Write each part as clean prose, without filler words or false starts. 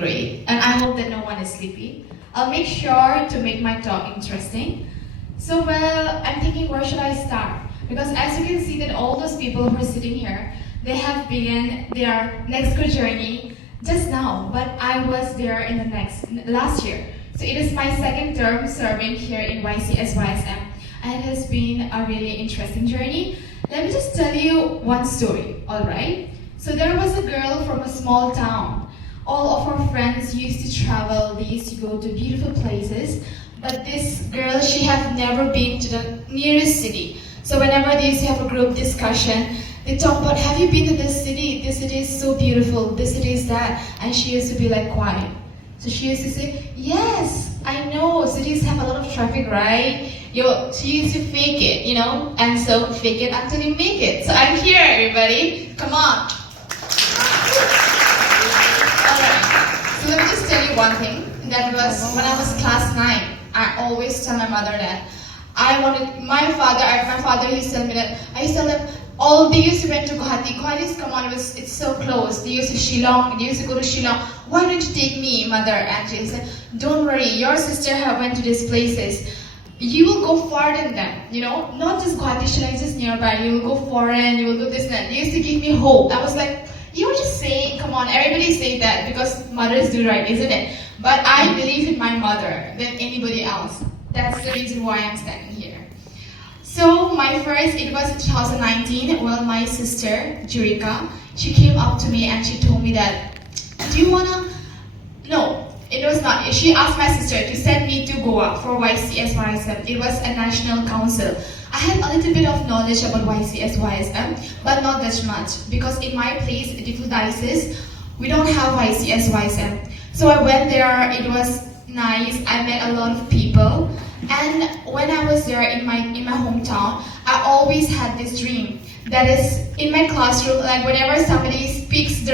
great, and I hope that no one is sleepy. I'll make sure to make my talk interesting. So, well, I'm thinking, where should I start? Because as you can see that all those people who are sitting here, they have begun their Nexco journey just now, but I was there in the last year. So it is my second term serving here in YCS-YSM, and it has been a really interesting journey. Let me just tell you one story, alright? So there was a girl from a small town. All of our friends used to travel, they used to go to beautiful places, but this girl, she had never been to the nearest city. So whenever they used to have a group discussion, they talk about, have you been to this city? This city is so beautiful, this city is that. And she used to be like quiet. So she used to say, yes, I know, cities have a lot of traffic, right? She used to fake it, and so fake it until you make it. So I'm here, everybody, come on. Alright, so let me just tell you one thing. That was when I was class 9. I always tell my mother that my father used to tell me that, I used to tell them, they used to went to Guwahati. Guwahati, come on, it's so close. They used to go to Shillong. Why don't you take me, mother? And she said, don't worry, your sister went to these places. You will go far than them, not just Guwahati, Shillong is just nearby. You will go foreign, you will go this and that. They used to give me hope. I was like, you were just saying, come on, everybody say that because mothers do right, isn't it? But I believe in my mother than anybody else. That's the reason why I'm standing here. So it was 2019, my sister, Jurika, she came up to me and she told me that, no, it was not. She asked my sister to send me to Goa for YCS-YSM. It was a national council. I had a little bit of knowledge about YCS-YSM, but not that much, because in my place, default diocese, we don't have YCS-YSM. So I went there, it was nice, I met a lot of people. And when I was there in my hometown, I always had this dream. That is, in my classroom, like whenever somebody speaks say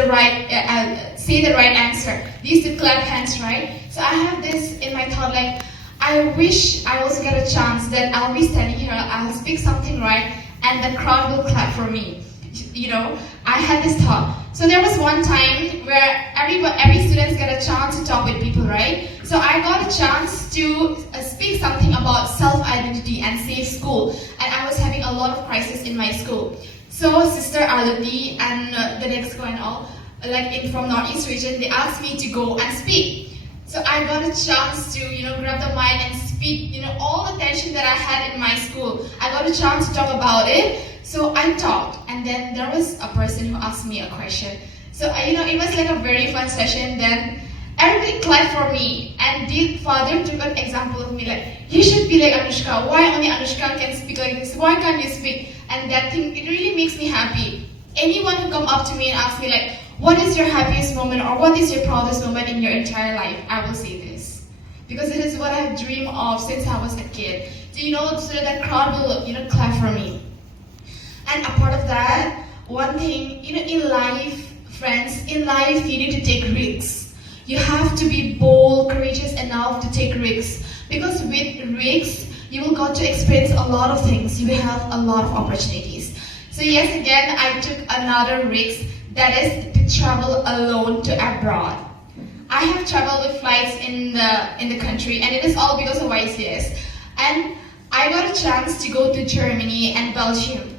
the right answer, they used to clap hands, right? So I have this in my thought, like, I wish I also get a chance that I'll be standing here, I'll speak something right, and the crowd will clap for me. I had this thought. So there was one time where every student got a chance to talk with people, right? So I got a chance to speak something about self-identity and safe school. And I was having a lot of crisis in my school. So Sister Arlati and the Nexco and all, from Northeast region, they asked me to go and speak. So I got a chance to, grab the mic and speak, all the tension that I had in my school. I got a chance to talk about it. So I talked, and then there was a person who asked me a question. So, it was like a very fun session. Then everybody clapped for me, and the father took an example of me, like, you should be like Anushka. Why only Anushka can speak like this? Why can't you speak? And that thing, it really makes me happy. Anyone who come up to me and ask me, like, what is your happiest moment or what is your proudest moment in your entire life? I will say this. Because it is what I have dreamed of since I was a kid. So that crowd will, clap for me. And apart of that, one thing, in life, friends, in life you need to take risks. You have to be bold, courageous enough to take risks. Because with risks, you will got to experience a lot of things. You will have a lot of opportunities. So yes, again, I took another risk, that is to travel alone to abroad. I have traveled with flights in the country, and it is all because of YCS. And I got a chance to go to Germany and Belgium.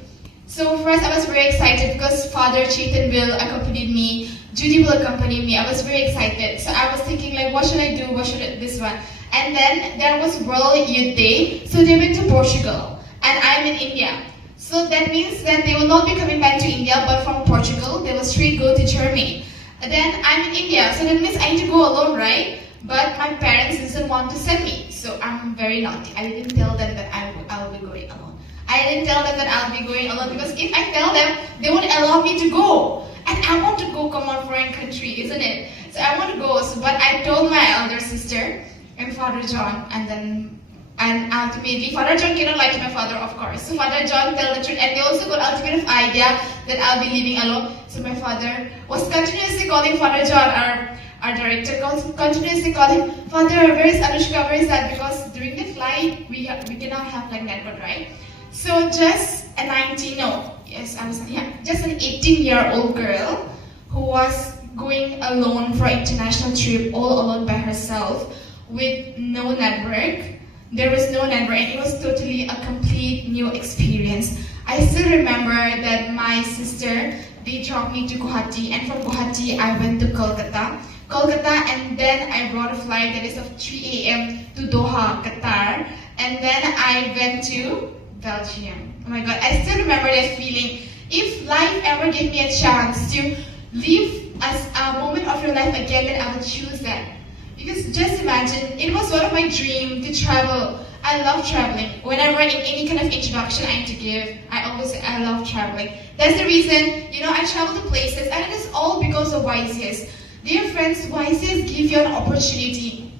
So first I was very excited because Father Chetan will accompany me, Judy will accompany me. I was very excited. So I was thinking, like, what should I do? This one? And then there was World Youth Day. So they went to Portugal and I'm in India. So that means that they will not be coming back to India, but from Portugal, they will straight go to Germany. And then I'm in India. So that means I need to go alone, right? But my parents didn't want to send me. So I'm very naughty. I didn't tell them that I'll be going alone. I didn't tell them that I'll be going alone because if I tell them, they won't allow me to go. And I want to go, come on, foreign country, isn't it? So I want to go. But I told my elder sister and Father John, and ultimately, Father John cannot lie to my father, of course. So Father John told the truth, and they also got ultimate idea that I'll be living alone. So my father was continuously calling Father John, our director, continuously calling, Father, where is Anushka, where is that? Because during the flight, we cannot have like network, right? So just an 18-year-old girl who was going alone for an international trip, all alone by herself, with no network. There was no network, and it was totally a complete new experience. I still remember that my sister, they dropped me to Guwahati, and from Guwahati I went to Kolkata, and then I brought a flight that is of 3 a.m. to Doha, Qatar, and then I went to Belgium. Oh my god, I still remember that feeling. If life ever gave me a chance to live as a moment of your life again, then I would choose that. Because just imagine, it was one of my dreams to travel. I love traveling. Whenever in any kind of introduction I need to give, I always say I love traveling. That's the reason, I travel to places, and it is all because of YCS. Dear friends, YCS give you an opportunity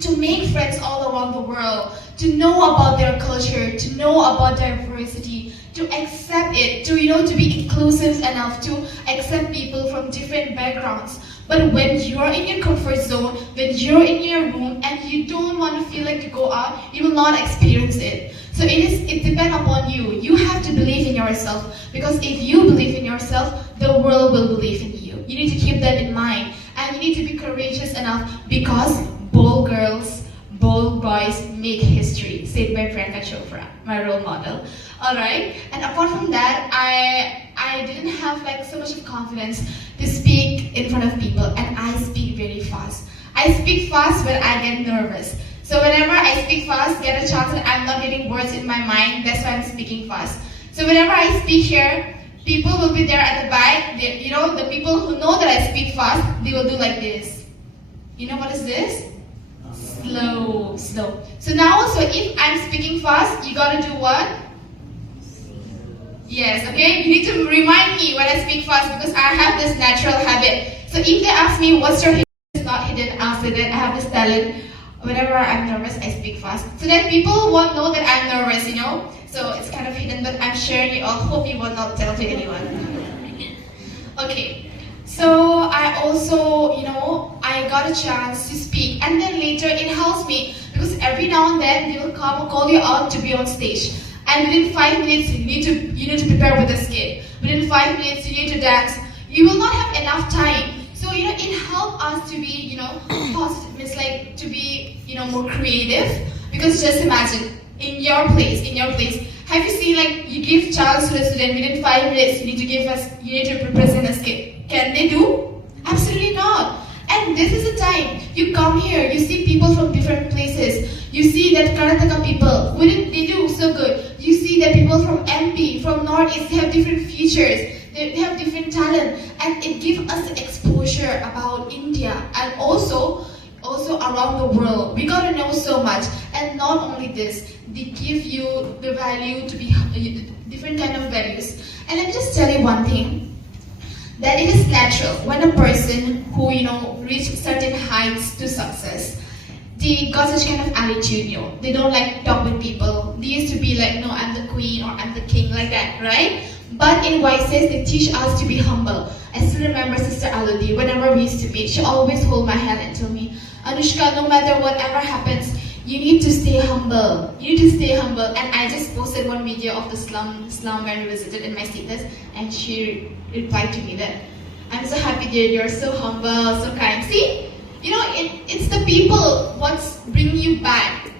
to make friends all around the world, to know about their culture, to know about diversity, to accept it, to be inclusive enough to accept people from different backgrounds. But when you're in your comfort zone, when you're in your room and you don't want to feel like to go out, you will not experience it. So it depends upon you. You have to believe in yourself, because if you believe in yourself, the world will believe in you. You need to keep that in mind, and you need to be courageous enough, because bold girls, bold boys make history, said by Priyanka Chopra, my role model. Alright, and apart from that, I didn't have so much of confidence to speak in front of people, and I speak very fast. I speak fast when I get nervous. So whenever I speak fast, get a chance that I'm not getting words in my mind, that's why I'm speaking fast. So whenever I speak here, people will be there at the back. The people who know that I speak fast, they will do like this. You know what is this? Slow. So now also, if I'm speaking fast, you gotta do what? Yes, okay? You need to remind me when I speak fast, because I have this natural habit. So if they ask me what's your hidden, it's not hidden, I'll say that I have this talent. Whenever I'm nervous, I speak fast. So that people won't know that I'm nervous, So it's kind of hidden, but I'm sharing it all. Hope you will not tell to anyone. Okay. So I also, I got a chance to speak, and then later it helps me, because every now and then they will come and call you out to be on stage. And within 5 minutes, you need to prepare with a skit. Within 5 minutes, you need to dance. You will not have enough time. So, it helped us to be, positive. It's like to be, more creative. Because just imagine, in your place, have you seen you give chance to the student within 5 minutes, you need to present a skit. Can they do? Absolutely not. And this is the time. You come here, you see people from different places. You see that Karnataka people, they do so good. You see that people from MP, from Northeast, they have different features. They have different talent. And it gives us exposure about India, and also around the world. We gotta know so much. And not only this, they give you the value to be different kind of values. And let me just tell you one thing. That it is natural when a person who reach certain heights to success, they got such kind of attitude. They don't talk with people. They used to be no, I'm the queen or I'm the king, like that, right? But in YCS, they teach us to be humble. I still remember Sister Aludi. Whenever we used to meet, she always hold my hand and tell me, Anushka, no matter whatever happens, you need to stay humble. You need to stay humble. And I just posted one video of the slum where we visited in my status, and she replied to me that, I'm so happy dear, you're so humble, so kind. See, it's the people what's bringing you back.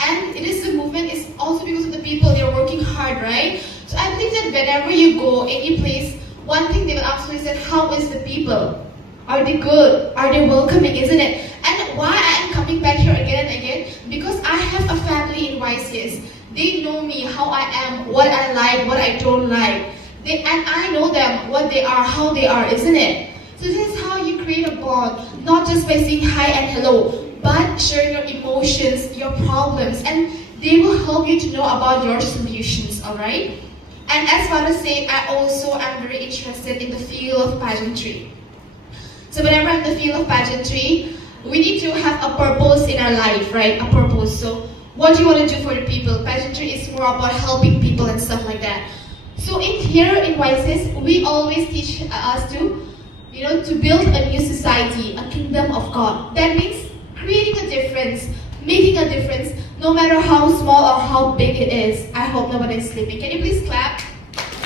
And it is the movement, is also because of the people, they're working hard, right? So I believe that whenever you go, any place, one thing they will ask you is that, how is the people? Are they good? Are they welcoming, isn't it? And why I am coming back here again and again? Because I have a family in YCS. They know me, how I am, what I like, what I don't like. And I know them, what they are, how they are, isn't it? So this is how you create a bond, not just by saying hi and hello, but sharing your emotions, your problems, and they will help you to know about your solutions, alright? And as Father said, I also am very interested in the field of pageantry. So whenever I'm in the field of pageantry, we need to have a purpose in our life, right? A purpose. So what do you want to do for the people? Pageantry is more about helping people and stuff like that. So here in YCS, we always teach us to, to build a new society, a kingdom of God. That means creating a difference, making a difference, no matter how small or how big it is. I hope nobody is sleeping. Can you please clap? Yes.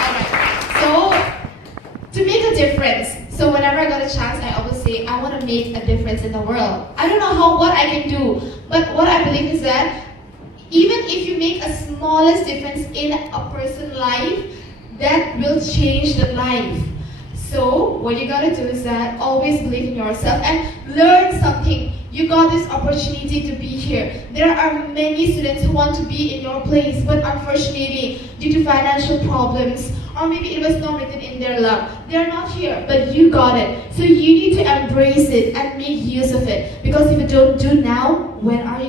Alright. So chance, I always say I want to make a difference in the world. I don't know what I can do, but what I believe is that even if you make a smallest difference in a person's life, that will change the life. So what you gotta do is that always believe in yourself and learn something. You got this opportunity to be here. There are many students who want to be in your place, but unfortunately, due to financial problems, or maybe it was not written in their luck, they are not here, but you got it. So you need to embrace it and make use of it. Because if you don't do now, when are you